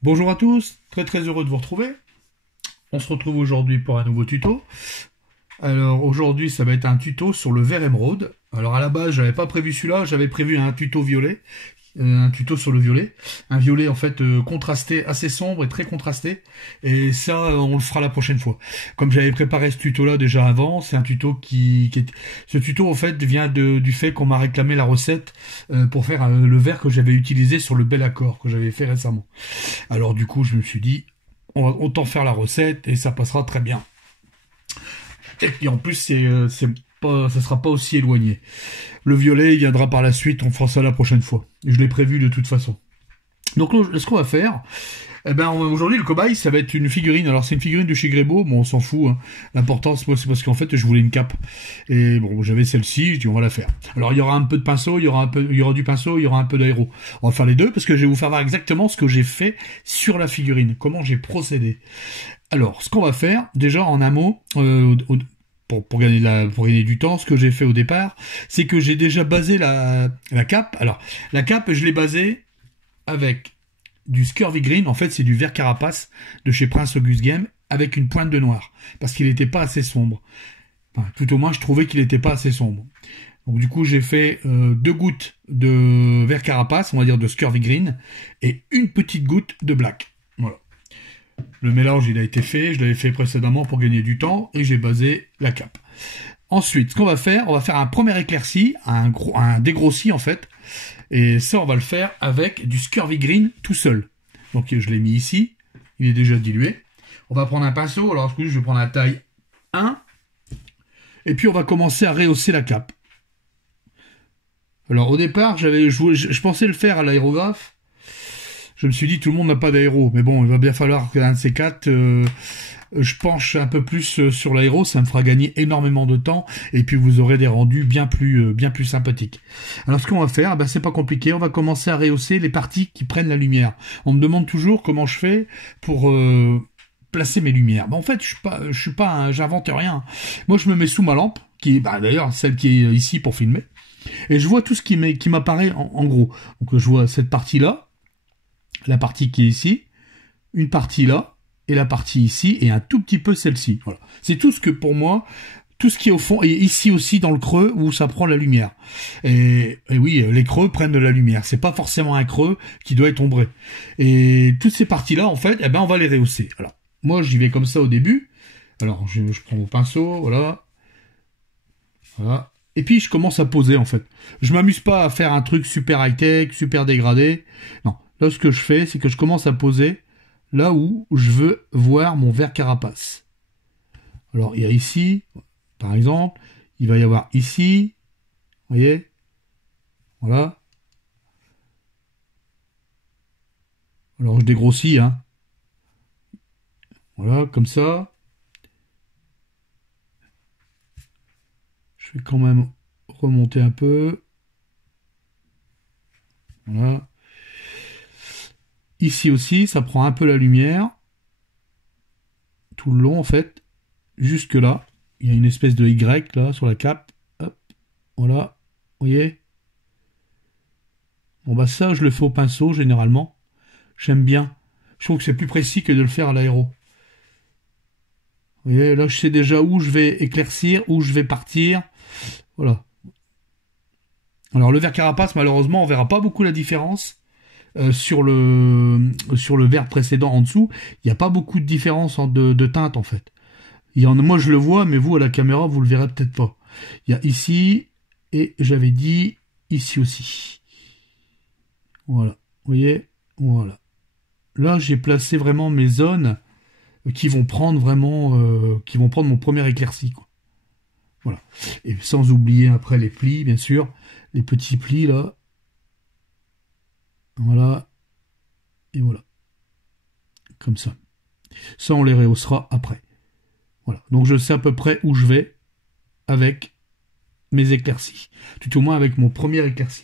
Bonjour à tous, très heureux de vous retrouver. On se retrouve aujourd'hui pour un nouveau tuto. Alors aujourd'hui ça va être un tuto sur le vert émeraude. Alors à la base j'avais pas prévu celui-là, j'avais prévu un tuto violet, un tuto sur le violet. Un violet en fait contrasté, assez sombre et très contrasté. Et ça on le fera la prochaine fois. Comme j'avais préparé ce tuto là déjà avant, c'est un tuto Ce tuto en fait vient du fait qu'on m'a réclamé la recette pour faire le vert que j'avais utilisé sur le bel accord que j'avais fait récemment. Alors du coup, je me suis dit, on va autant faire la recette et ça passera très bien. Et puis en plus, ça sera pas aussi éloigné. Le violet, il viendra par la suite, on fera ça la prochaine fois. Je l'ai prévu de toute façon. Donc ce qu'on va faire, eh ben aujourd'hui le cobaye, ça va être une figurine. Alors c'est une figurine de chez Grebo, bon on s'en fout. Hein. L'important c'est parce qu'en fait je voulais une cape et bon j'avais celle-ci, je dis on va la faire. Alors il y aura un peu de pinceau, il y aura du pinceau, il y aura un peu d'aéro. On va faire les deux parce que je vais vous faire voir exactement ce que j'ai fait sur la figurine, comment j'ai procédé. Alors ce qu'on va faire déjà en un mot. Pour gagner du temps, ce que j'ai fait au départ, c'est que j'ai déjà basé la cape. Alors, la cape, je l'ai basée avec du Scurvy Green, en fait c'est du vert carapace de chez Prince August Game avec une pointe de noir, parce qu'il n'était pas assez sombre. Enfin, tout au moins je trouvais qu'il n'était pas assez sombre. Donc du coup j'ai fait 2 gouttes de vert carapace, on va dire de Scurvy Green, et une petite goutte de black. Voilà. Le mélange il a été fait, je l'avais fait précédemment pour gagner du temps, et j'ai basé la cape. Ensuite, ce qu'on va faire, on va faire un premier éclairci, un dégrossi en fait, et ça on va le faire avec du Scurvy Green tout seul. Donc je l'ai mis ici, il est déjà dilué. On va prendre un pinceau, alors je vais prendre la taille 1, et puis on va commencer à rehausser la cape. Alors au départ, je pensais le faire à l'aérographe. Je me suis dit tout le monde n'a pas d'aéro, mais bon, il va bien falloir qu'un de ces quatre, je penche un peu plus sur l'aéro, ça me fera gagner énormément de temps, et puis vous aurez des rendus bien plus sympathiques. Alors ce qu'on va faire, c'est pas compliqué, on va commencer à rehausser les parties qui prennent la lumière. On me demande toujours comment je fais pour placer mes lumières. En fait, j'invente rien. Moi, je me mets sous ma lampe, qui est d'ailleurs celle qui est ici pour filmer, et je vois tout ce qui m'apparaît en gros. Donc je vois cette partie-là, la partie qui est ici, une partie là, et la partie ici, et un tout petit peu celle-ci. Voilà. C'est tout ce que pour moi, tout ce qui est au fond, et ici aussi dans le creux où ça prend la lumière. Et oui, les creux prennent de la lumière. C'est pas forcément un creux qui doit être ombré. Et toutes ces parties-là, en fait, on va les rehausser. Alors, moi, j'y vais comme ça au début. Alors, je prends mon pinceau, voilà. Voilà. Et puis, je commence à poser, en fait. Je m'amuse pas à faire un truc super high-tech, super dégradé. Non. Là, ce que je fais, c'est que je commence à poser là où je veux voir mon vert carapace. Alors, il y a ici, par exemple, il va y avoir ici, vous voyez, voilà. Alors, je dégrossis, hein. Voilà, comme ça. Je vais quand même remonter un peu. Voilà. Ici aussi, ça prend un peu la lumière. Tout le long, en fait. Jusque là. Il y a une espèce de Y, là, sur la cape. Hop. Voilà. Vous voyez? Bon, ça, je le fais au pinceau, généralement. J'aime bien. Je trouve que c'est plus précis que de le faire à l'aéro. Vous voyez, là, je sais déjà où je vais éclaircir, où je vais partir. Voilà. Alors, le vert carapace, malheureusement, on verra pas beaucoup la différence. Sur le vert précédent en dessous, il n'y a pas beaucoup de différence de teinte en fait. Moi je le vois, mais vous à la caméra vous le verrez peut-être pas. Il y a ici et j'avais dit ici aussi. Voilà, vous voyez, voilà. Là j'ai placé vraiment mes zones qui vont prendre mon premier éclairci quoi. Voilà. Et sans oublier après les plis, bien sûr, les petits plis là. Voilà. Et voilà. Comme ça. Ça, on les rehaussera après. Voilà. Donc, je sais à peu près où je vais avec mes éclaircies. Tout au moins avec mon premier éclairci.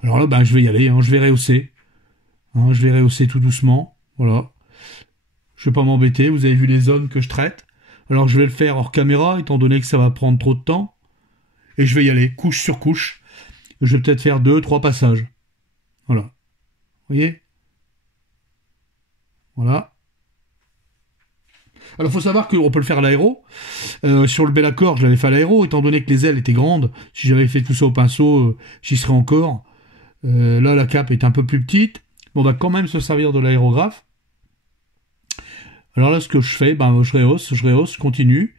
Alors là, je vais y aller. Hein, je vais rehausser. Hein, je vais rehausser tout doucement. Voilà. Je vais pas m'embêter. Vous avez vu les zones que je traite. Alors, je vais le faire hors caméra, étant donné que ça va prendre trop de temps. Et je vais y aller, couche sur couche. Je vais peut-être faire 2, 3 passages. Voilà. Vous voyez ? Voilà. Alors, il faut savoir qu'on peut le faire à l'aéro. Sur le Bellacor, je l'avais fait à l'aéro, étant donné que les ailes étaient grandes. Si j'avais fait tout ça au pinceau, j'y serais encore. Là, la cape est un peu plus petite. Mais on va quand même se servir de l'aérographe. Alors là, ce que je fais, je rehausse, je continue.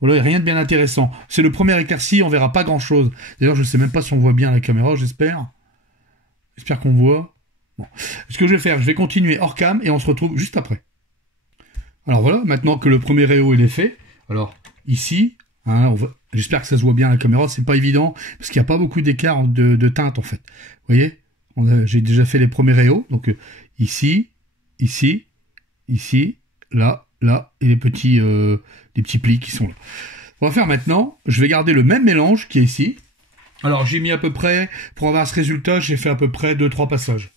Voilà, il n'y a rien de bien intéressant. C'est le premier éclairci, on verra pas grand-chose. D'ailleurs, je sais même pas si on voit bien la caméra, j'espère. J'espère qu'on voit. Bon. Ce que je vais faire, je vais continuer hors cam et on se retrouve juste après. Alors voilà, maintenant que le premier réo il est fait, alors ici, hein, j'espère que ça se voit bien à la caméra, c'est pas évident, parce qu'il n'y a pas beaucoup d'écart de teinte en fait. Vous voyez, j'ai déjà fait les premiers réos, donc ici, ici, ici, là, et les petits plis qui sont là. On va faire maintenant, je vais garder le même mélange qui est ici. Alors j'ai mis à peu près, pour avoir ce résultat, j'ai fait à peu près 2-3 passages.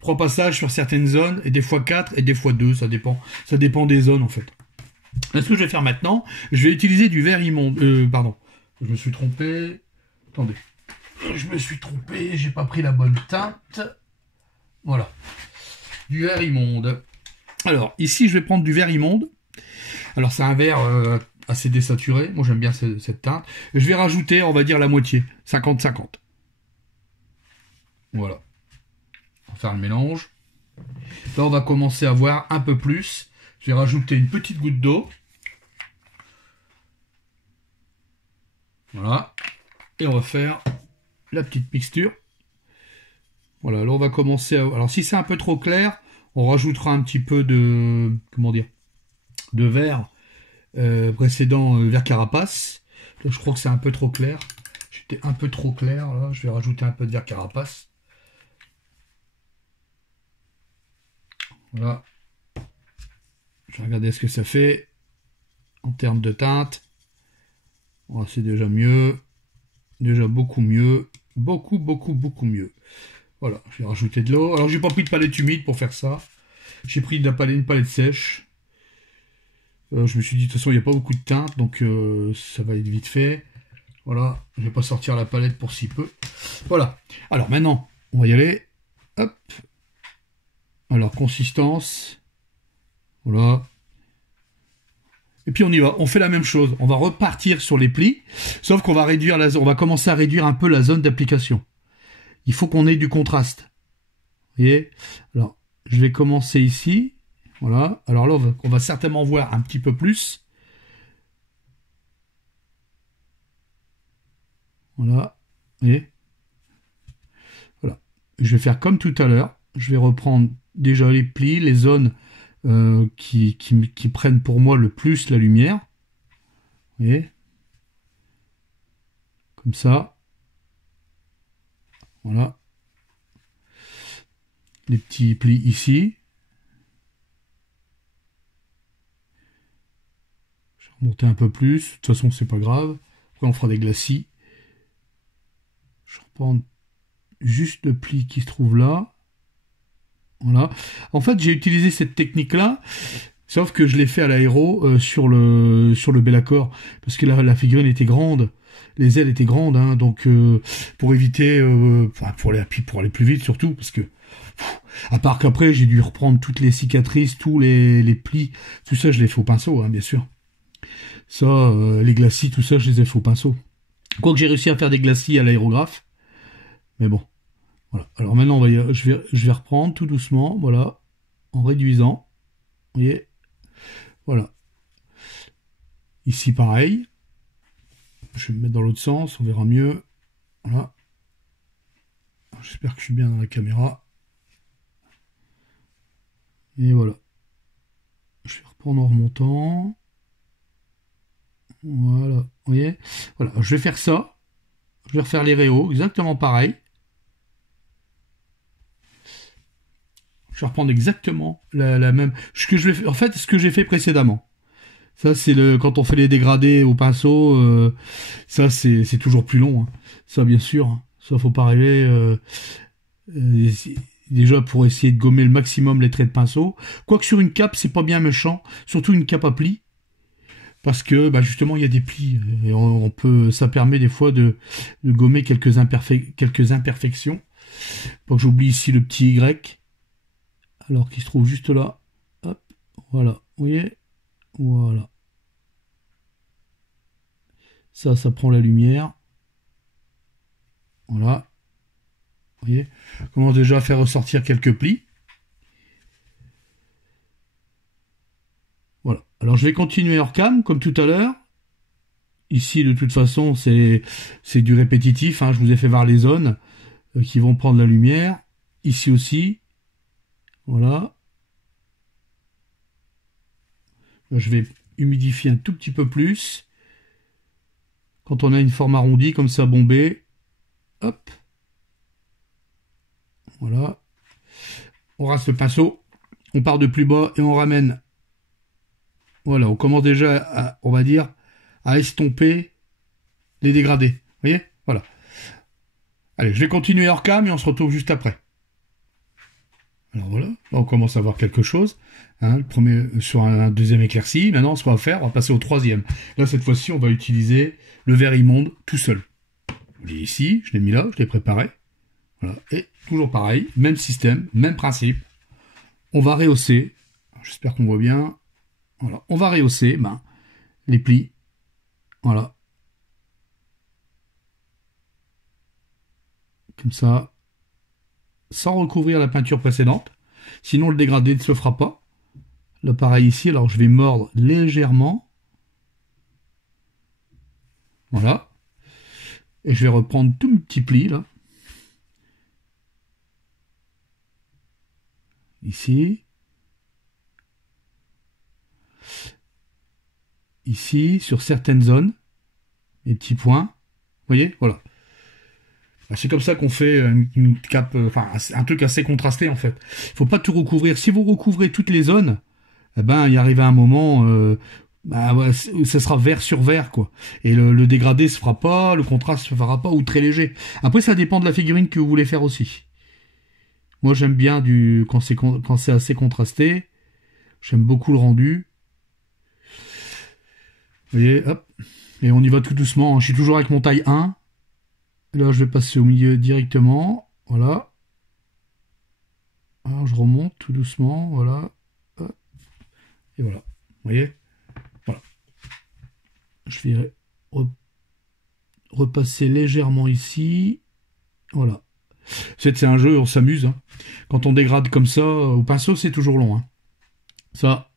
3 passages sur certaines zones, et des fois 4, et des fois 2, ça dépend. Ça dépend des zones, en fait. Là, ce que je vais faire maintenant, je vais utiliser du verre immonde. Pardon, je me suis trompé. Attendez. Je me suis trompé, j'ai pas pris la bonne teinte. Voilà. Du verre immonde. Alors, ici, je vais prendre du verre immonde. Alors, c'est un verre assez désaturé. Moi, j'aime bien cette teinte. Je vais rajouter, on va dire, la moitié. 50-50. Voilà. Faire le mélange. Là, on va commencer à voir un peu plus. Je vais rajouter une petite goutte d'eau. Voilà. Et on va faire la petite mixture. Voilà, là, on va commencer à... Alors, si c'est un peu trop clair, on rajoutera un petit peu de... Comment dire? De verre précédent verre carapace. Là, je crois que c'est un peu trop clair. J'étais un peu trop clair, là. Je vais rajouter un peu de verre carapace. Voilà. Je vais regarder ce que ça fait en termes de teinte. Voilà, c'est déjà mieux. Déjà beaucoup mieux. Beaucoup mieux. Voilà, je vais rajouter de l'eau. Alors, j'ai pas pris de palette humide pour faire ça. J'ai pris une palette sèche. Je me suis dit, de toute façon, il n'y a pas beaucoup de teinte, donc ça va être vite fait. Voilà, je vais pas sortir la palette pour si peu. Voilà. Alors, maintenant, on va y aller. Hop. Alors, consistance. Voilà. Et puis on y va, on fait la même chose. On va repartir sur les plis, sauf qu'on va réduire on va commencer à réduire un peu la zone d'application. Il faut qu'on ait du contraste. Vous voyez? Alors, je vais commencer ici. Voilà. Alors là, on va certainement voir un petit peu plus. Voilà. Vous voyez? Voilà. Je vais faire comme tout à l'heure. Je vais reprendre déjà les plis, les zones qui prennent pour moi le plus la lumière. Vous voyez? Comme ça. Voilà. Les petits plis ici. Je vais remonter un peu plus. De toute façon, c'est pas grave. Après, on fera des glacis. Je reprends juste le pli qui se trouve là. Voilà. En fait, j'ai utilisé cette technique-là, sauf que je l'ai fait à l'aéro sur le Bellacor, parce que la figurine était grande, les ailes étaient grandes, hein, donc pour éviter, pour aller plus vite surtout, parce que à part qu'après j'ai dû reprendre toutes les cicatrices, tous les plis, tout ça je l'ai fait au pinceau, hein, bien sûr. Ça, les glacis, tout ça je les ai fait au pinceau. Quoique j'ai réussi à faire des glacis à l'aérographe, mais bon. Voilà. Alors maintenant, je vais reprendre tout doucement, voilà, en réduisant. Vous voyez, voilà. Ici, pareil. Je vais me mettre dans l'autre sens, on verra mieux. Voilà. J'espère que je suis bien dans la caméra. Et voilà. Je vais reprendre en remontant. Voilà, vous voyez. Voilà, je vais faire ça. Je vais refaire les réaux, exactement pareil. Je vais reprendre exactement la même. En fait, ce que j'ai fait précédemment. Ça, c'est quand on fait les dégradés au pinceau. Ça, c'est toujours plus long. Hein. Ça, bien sûr. Hein. Ça, faut pas rêver. Déjà, pour essayer de gommer le maximum les traits de pinceau. Quoique sur une cape, c'est pas bien méchant. Surtout une cape à plis. Parce que, justement, il y a des plis. Et ça permet des fois de gommer quelques imperfections. Pour que j'oublie ici le petit Y. Alors qu'il se trouve juste là. Voilà, vous voyez? Voilà. Ça prend la lumière. Voilà. Vous voyez? Comment déjà faire ressortir quelques plis. Voilà. Alors je vais continuer hors cam, comme tout à l'heure. Ici, de toute façon, c'est du répétitif. Hein. Je vous ai fait voir les zones qui vont prendre la lumière. Ici aussi. Voilà. Là, je vais humidifier un tout petit peu plus. Quand on a une forme arrondie, comme ça, bombée. Hop. Voilà. On rase le pinceau. On part de plus bas et on ramène. Voilà, on commence déjà, on va dire, à estomper les dégradés. Vous voyez? Voilà. Allez, je vais continuer hors cam et on se retrouve juste après. Alors voilà, là on commence à voir quelque chose. Hein, le premier sur un deuxième éclairci. Maintenant, ce qu'on va faire, on va passer au troisième. Là, cette fois-ci, on va utiliser le verre immonde tout seul. Vous voyez ici, je l'ai mis là, je l'ai préparé. Voilà. Et toujours pareil, même système, même principe. On va rehausser. J'espère qu'on voit bien. Voilà. On va rehausser les plis. Voilà. Comme ça. Sans recouvrir la peinture précédente. Sinon, le dégradé ne se fera pas. Là, pareil ici. Alors, je vais mordre légèrement. Voilà. Et je vais reprendre tout mes petits plis, là. Ici. Ici, sur certaines zones. Les petits points. Vous voyez? Voilà. C'est comme ça qu'on fait une cape, enfin un truc assez contrasté en fait. Il faut pas tout recouvrir. Si vous recouvrez toutes les zones, eh ben il arrive à un moment, ouais, ça sera vert sur vert quoi. Et le dégradé se fera pas, le contraste se fera pas ou très léger. Après ça dépend de la figurine que vous voulez faire aussi. Moi j'aime bien quand c'est assez contrasté. J'aime beaucoup le rendu. Vous voyez, hop. Et on y va tout doucement. Je suis toujours avec mon taille 1. Là, je vais passer au milieu directement. Voilà. Alors, je remonte tout doucement. Voilà. Et voilà. Vous voyez? Voilà. Je vais repasser légèrement ici. Voilà. C'est un jeu, on s'amuse. Hein. Quand on dégrade comme ça, au pinceau, c'est toujours long. Hein. Ça.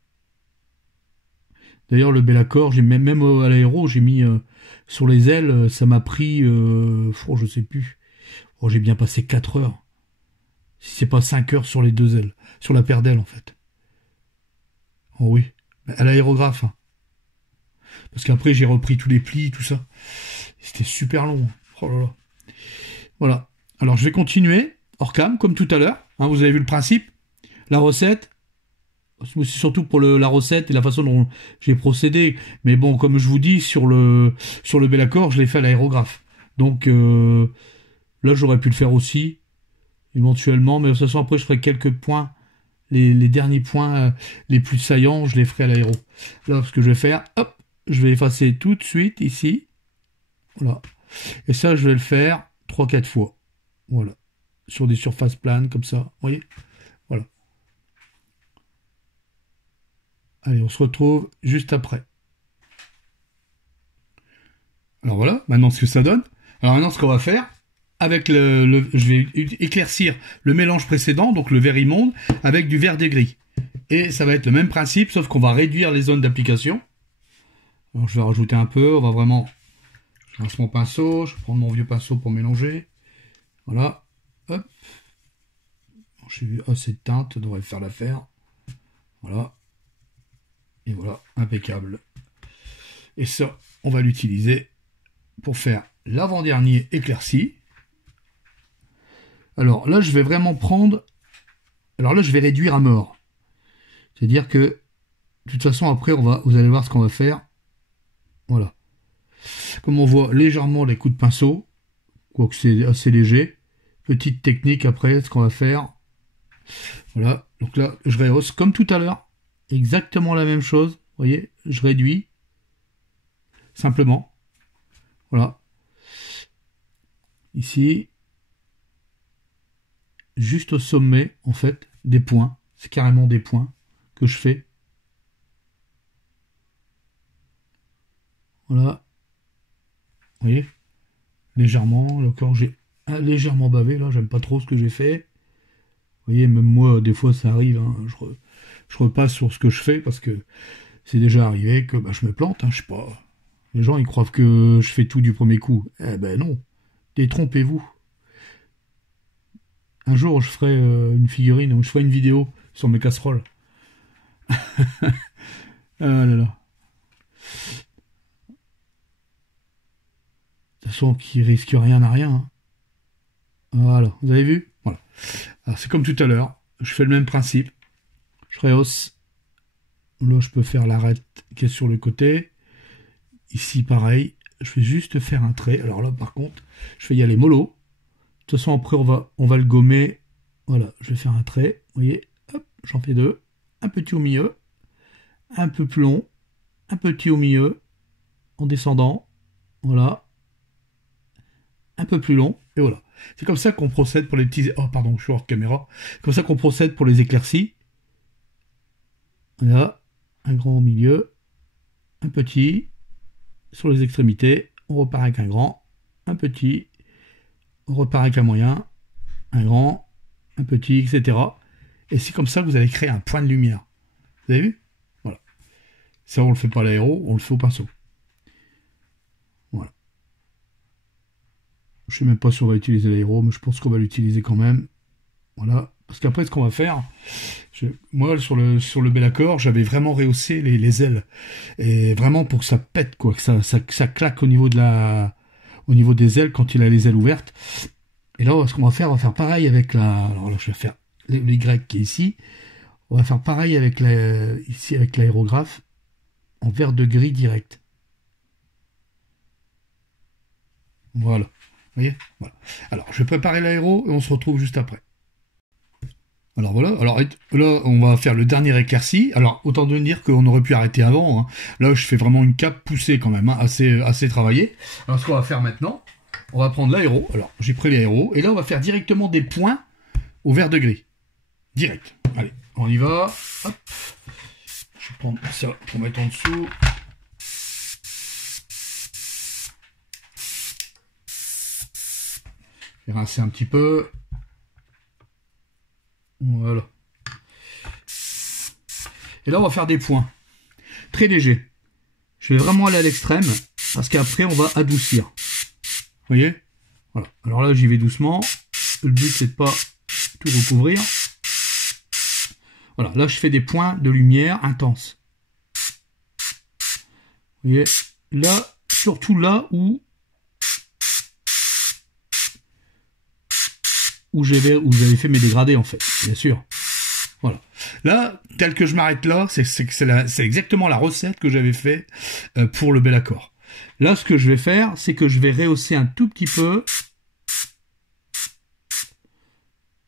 D'ailleurs, le bel accord, même à l'aéro, j'ai mis sur les ailes, ça m'a pris, je sais plus. Oh, j'ai bien passé 4 heures. Si c'est pas 5 heures sur les deux ailes. Sur la paire d'ailes, en fait. Oh oui. À l'aérographe. Hein. Parce qu'après, j'ai repris tous les plis, tout ça. C'était super long. Oh là là. Voilà. Alors, je vais continuer, hors cam, comme tout à l'heure. Hein, vous avez vu le principe. La recette. C'est surtout pour la recette et la façon dont j'ai procédé. Mais bon, comme je vous dis, sur le bel accord, je l'ai fait à l'aérographe. Donc, là, j'aurais pu le faire aussi, éventuellement. Mais de toute façon, après, je ferai quelques points. Les derniers points les plus saillants, je les ferai à l'aéro. Là, ce que je vais faire, hop, je vais effacer tout de suite ici. Voilà. Et ça, je vais le faire 3-4 fois. Voilà. Sur des surfaces planes, comme ça. Vous voyez? Voilà. Allez, on se retrouve juste après. Alors voilà, maintenant ce que ça donne. Alors maintenant, ce qu'on va faire, avec je vais éclaircir le mélange précédent, donc le vert immonde, avec du vert dégris. Et ça va être le même principe, sauf qu'on va réduire les zones d'application. Alors je vais rajouter un peu, on va vraiment... Je lance mon pinceau, je vais prendre mon vieux pinceau pour mélanger. Voilà, hop. J'ai vu assez de teinte, ça devrait faire l'affaire. Voilà. Et voilà, impeccable. Et ça, on va l'utiliser pour faire l'avant-dernier éclairci. Alors là, je vais vraiment prendre... Alors là, je vais réduire à mort. C'est-à-dire que, de toute façon, après, vous allez voir ce qu'on va faire. Voilà. Comme on voit légèrement les coups de pinceau, quoique c'est assez léger. Petite technique après, ce qu'on va faire. Voilà. Donc là, je rehausse comme tout à l'heure. Exactement la même chose. Vous voyez, je réduis. Simplement. Voilà. Ici. Juste au sommet, en fait, des points. C'est carrément des points que je fais. Voilà. Vous voyez? Légèrement. Là encore, j'ai légèrement bavé. Là, j'aime pas trop ce que j'ai fait. Vous voyez, même moi, des fois, ça arrive. Hein, je repasse sur ce que je fais parce que c'est déjà arrivé que bah, je me plante. Hein, je sais pas. Les gens, ils croient que je fais tout du premier coup. Eh ben non. Détrompez-vous. Un jour, je ferai une figurine ou je ferai une vidéo sur mes casseroles. Ah là là. De toute façon, qui risque rien n'a rien. Hein. Voilà, vous avez vu? Voilà. Alors c'est comme tout à l'heure. Je fais le même principe. Je rehausse. Là, je peux faire l'arête qui est sur le côté. Ici, pareil. Je vais juste faire un trait. Alors là, par contre, je vais y aller mollo. De toute façon, après, on va le gommer. Voilà, je vais faire un trait. Vous voyez? Hop, j'en fais deux. Un petit au milieu. Un peu plus long. Un petit au milieu. En descendant. Voilà. Un peu plus long. Et voilà. C'est comme ça qu'on procède pour les petits... Oh, pardon, je suis hors caméra. C'est comme ça qu'on procède pour les éclaircies. Voilà. Un grand au milieu. Un petit. Sur les extrémités. On repart avec un grand. Un petit. On repart avec un moyen. Un grand. Un petit, etc. Et c'est comme ça que vous allez créer un point de lumière. Vous avez vu? Voilà. Ça, on le fait pas à l'aéro, on le fait au pinceau. Voilà. Je sais même pas si on va utiliser l'aéro, mais je pense qu'on va l'utiliser quand même. Voilà. Parce qu'après, ce qu'on va faire, moi, sur le Bellacore, j'avais vraiment rehaussé les ailes. Et vraiment pour que ça pète, quoi, que ça claque au niveau des ailes quand il a les ailes ouvertes. Et là, ce qu'on va faire pareil avec alors là, je vais faire l'Y qui est ici. On va faire pareil avec ici avec l'aérographe en vert de gris direct. Voilà. Vous voyez? Voilà. Alors, je vais préparer l'aéro et on se retrouve juste après. Alors voilà, alors là on va faire le dernier éclairci. Alors autant de dire qu'on aurait pu arrêter avant. Hein. Là je fais vraiment une cape poussée quand même, hein, assez travaillée. Alors ce qu'on va faire maintenant, on va prendre l'aéro. Alors j'ai pris l'aéro et là on va faire directement des points au vert de gris. Direct. Allez, on y va. Hop. Je vais prendre ça pour mettre en dessous. Je vais rincer un petit peu. Voilà. Et là, on va faire des points. Très légers. Je vais vraiment aller à l'extrême, parce qu'après, on va adoucir. Vous voyez? Voilà. Alors là, j'y vais doucement. Le but, c'est de pas tout recouvrir. Voilà. Là, je fais des points de lumière intenses. Vous voyez? Là, surtout là où j'avais fait mes dégradés, en fait, bien sûr. Voilà. Là, tel que je m'arrête là, c'est exactement la recette que j'avais fait pour le Bellacore. Là, ce que je vais faire, c'est que je vais rehausser un tout petit peu.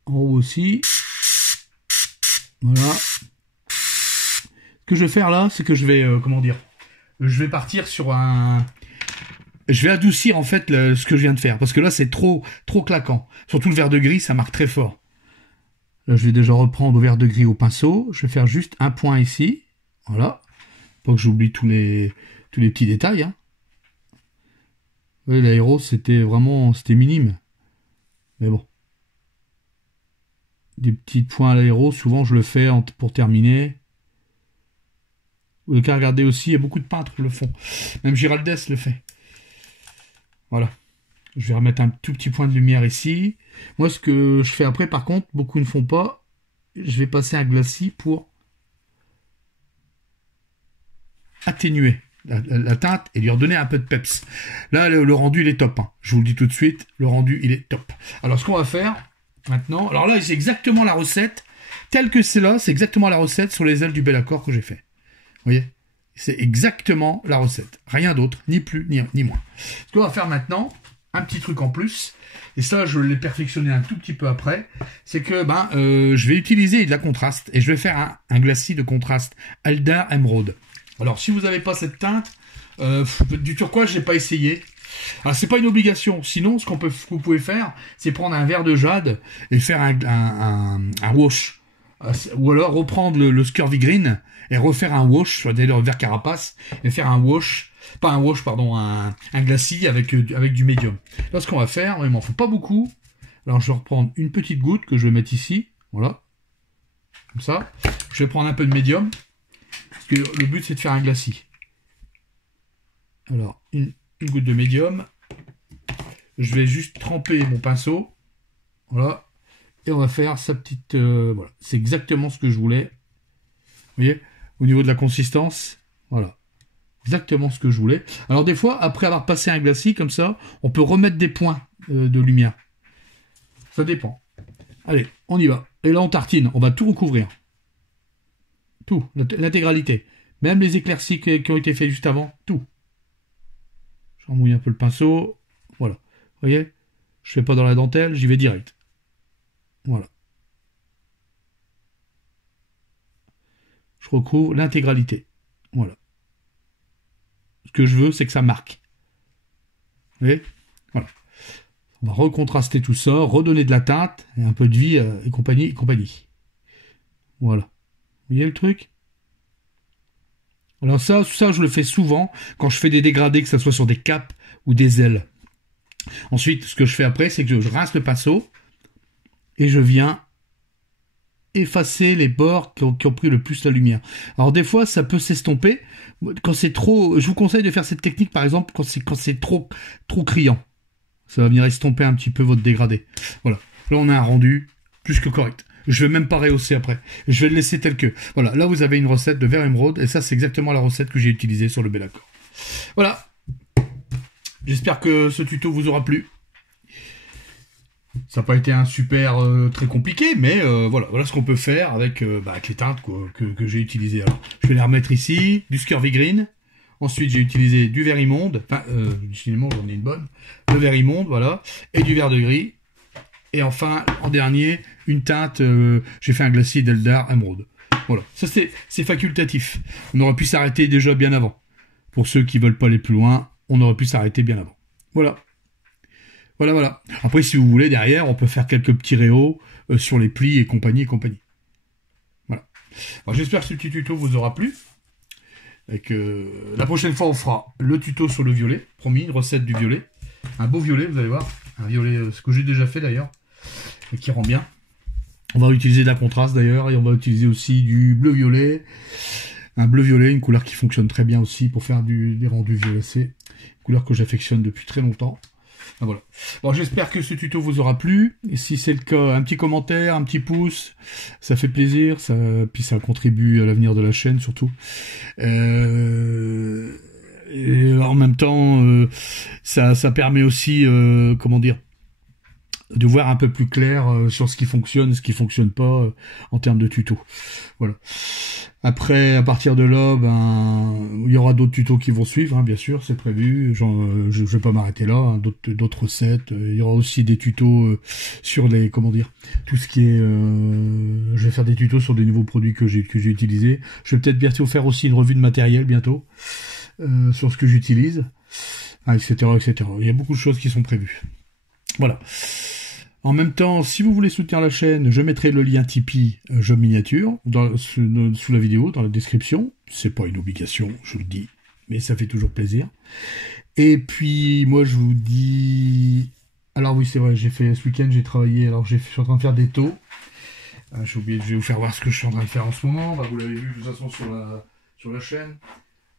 En haut aussi. Voilà. Ce que je vais faire là, c'est que je vais, comment dire, je vais partir sur un... Je vais adoucir en fait ce que je viens de faire, parce que là c'est trop claquant. Surtout le vert de gris, ça marque très fort. Là je vais déjà reprendre au vert de gris au pinceau. Je vais faire juste un point ici, voilà, pas que j'oublie tous les petits détails. Hein. Ouais, l'aéro c'était minime, mais bon. Des petits points à l'aéro, souvent je le fais pour terminer. Vous avez qu'à regarder aussi, il y a beaucoup de peintres qui le font. Même Giraldez le fait. Voilà. Je vais remettre un tout petit point de lumière ici. Moi, ce que je fais après, par contre, beaucoup ne font pas. Je vais passer un glacis pour atténuer la teinte et lui redonner un peu de peps. Là, le rendu, il est top. Hein. Je vous le dis tout de suite, le rendu, il est top. Alors, ce qu'on va faire maintenant... Alors là, c'est exactement la recette. Telle que c'est là, c'est exactement la recette sur les ailes du Bellacore que j'ai fait. Vous voyez ? C'est exactement la recette. Rien d'autre, ni plus, ni moins. Ce qu'on va faire maintenant, un petit truc en plus, et ça, je l'ai perfectionné un tout petit peu après, c'est que je vais utiliser de la contraste, et je vais faire un glacis de contraste Aldar Emerald. Alors, si vous n'avez pas cette teinte, du turquoise, je n'ai pas essayé. Alors, c'est pas une obligation. Sinon, ce que vous pouvez faire, c'est prendre un verre de jade et faire un wash. Ou alors reprendre le Scurvy Green et refaire un wash, soit le vert carapace, et faire un wash, pas un wash, pardon, un glacis avec du médium. Là, ce qu'on va faire, il m'en faut pas beaucoup. Alors, je vais reprendre une petite goutte que je vais mettre ici. Voilà. Comme ça. Je vais prendre un peu de médium. Parce que le but, c'est de faire un glacis. Alors, une goutte de médium. Je vais juste tremper mon pinceau. Voilà. Et on va faire sa petite... voilà. C'est exactement ce que je voulais. Vous voyez, au niveau de la consistance. Voilà. Exactement ce que je voulais. Alors, des fois, après avoir passé un glacis comme ça, on peut remettre des points de lumière. Ça dépend. Allez, on y va. Et là, on tartine. On va tout recouvrir. Tout. L'intégralité. Même les éclaircies qui ont été faits juste avant. Tout. Je remouille un peu le pinceau. Voilà. Vous voyez, je fais pas dans la dentelle, j'y vais direct. Voilà. Je recouvre l'intégralité. Voilà. Ce que je veux, c'est que ça marque. Vous voyez? Voilà. On va recontraster tout ça, redonner de la teinte, et un peu de vie, et compagnie, et compagnie. Voilà. Vous voyez le truc? Alors ça, je le fais souvent quand je fais des dégradés, que ce soit sur des capes ou des ailes. Ensuite, ce que je fais après, c'est que je rince le pinceau et je viens effacer les bords qui ont pris le plus la lumière. Alors des fois, ça peut s'estomper. Quand c'est trop, je vous conseille de faire cette technique, par exemple, quand c'est trop criant. Ça va venir estomper un petit peu votre dégradé. Voilà. Là, on a un rendu plus que correct. Je vais même pas rehausser après. Je vais le laisser tel que. Voilà. Là, vous avez une recette de verre émeraude. Et ça, c'est exactement la recette que j'ai utilisée sur le Bellacor. Voilà. J'espère que ce tuto vous aura plu. Ça n'a pas été un super très compliqué, mais voilà ce qu'on peut faire avec les teintes que j'ai utilisées. Alors, je vais les remettre ici, du Scurvy Green. Ensuite, j'ai utilisé du vert immonde. Enfin, finalement, j'en ai une bonne. Le vert immonde, voilà. Et du vert de gris. Et enfin, en dernier, une teinte. J'ai fait un glacis d'Eldar émeraude. Voilà. Ça, c'est facultatif. On aurait pu s'arrêter déjà bien avant. Pour ceux qui veulent pas aller plus loin, on aurait pu s'arrêter bien avant. Voilà. Voilà. Après, si vous voulez, derrière, on peut faire quelques petits réaux sur les plis et compagnie. Voilà. Alors, j'espère que ce petit tuto vous aura plu. Et que la prochaine fois, on fera le tuto sur le violet. Promis, une recette du violet. Un beau violet, vous allez voir. Un violet, ce que j'ai déjà fait d'ailleurs. Et qui rend bien. On va utiliser de la contraste d'ailleurs. Et on va utiliser aussi du bleu-violet. Un bleu-violet, une couleur qui fonctionne très bien aussi pour faire des rendus violacés. Une couleur que j'affectionne depuis très longtemps. Ah, voilà. Bon, j'espère que ce tuto vous aura plu. Et si c'est le cas, un petit commentaire, un petit pouce, ça fait plaisir. Puis ça contribue à l'avenir de la chaîne surtout. Et en même temps, ça permet aussi, de voir un peu plus clair sur ce qui fonctionne, ce qui fonctionne pas en termes de tuto. Voilà. Après, à partir de là, il y aura d'autres tutos qui vont suivre, hein, bien sûr, c'est prévu. Je vais pas m'arrêter là. Hein, d'autres recettes. Il y aura aussi des tutos sur les, tout ce qui est. Je vais faire des tutos sur des nouveaux produits que j'ai utilisés. Je vais peut-être bientôt faire aussi une revue de matériel bientôt sur ce que j'utilise, etc., etc. Il y a beaucoup de choses qui sont prévues. Voilà. En même temps, si vous voulez soutenir la chaîne, je mettrai le lien Tipeee Job Miniature sous la vidéo, dans la description. C'est pas une obligation, je le dis, mais ça fait toujours plaisir. Et puis, moi, je vous dis... Alors oui, c'est vrai, ce week-end, j'ai travaillé, alors je suis en train de faire des taux. J'ai oublié, je vais vous faire voir ce que je suis en train de faire en ce moment. Vous l'avez vu, de toute façon, sur la chaîne.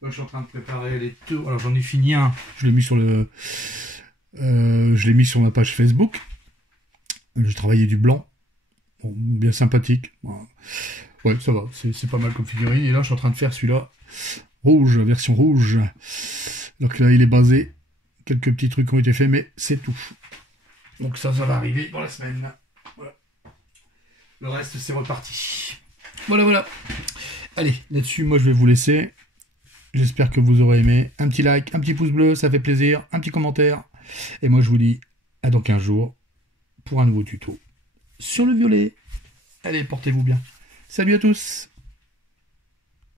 Là, je suis en train de préparer les taux. Alors, j'en ai fini un, je l'ai mis sur ma page Facebook. J'ai travaillé du blanc. Bon, bien sympathique. Ouais, ça va. C'est pas mal comme figurine. Et là, je suis en train de faire celui-là. Rouge, version rouge. Donc là, il est basé. Quelques petits trucs ont été faits, mais c'est tout. Donc ça va arriver dans la semaine. Voilà. Le reste, c'est reparti. Voilà. Allez, là-dessus, moi, je vais vous laisser. J'espère que vous aurez aimé. Un petit like, un petit pouce bleu, ça fait plaisir. Un petit commentaire. Et moi, je vous dis à dans 15 jours pour un nouveau tuto sur le violet. Allez, portez-vous bien. Salut à tous!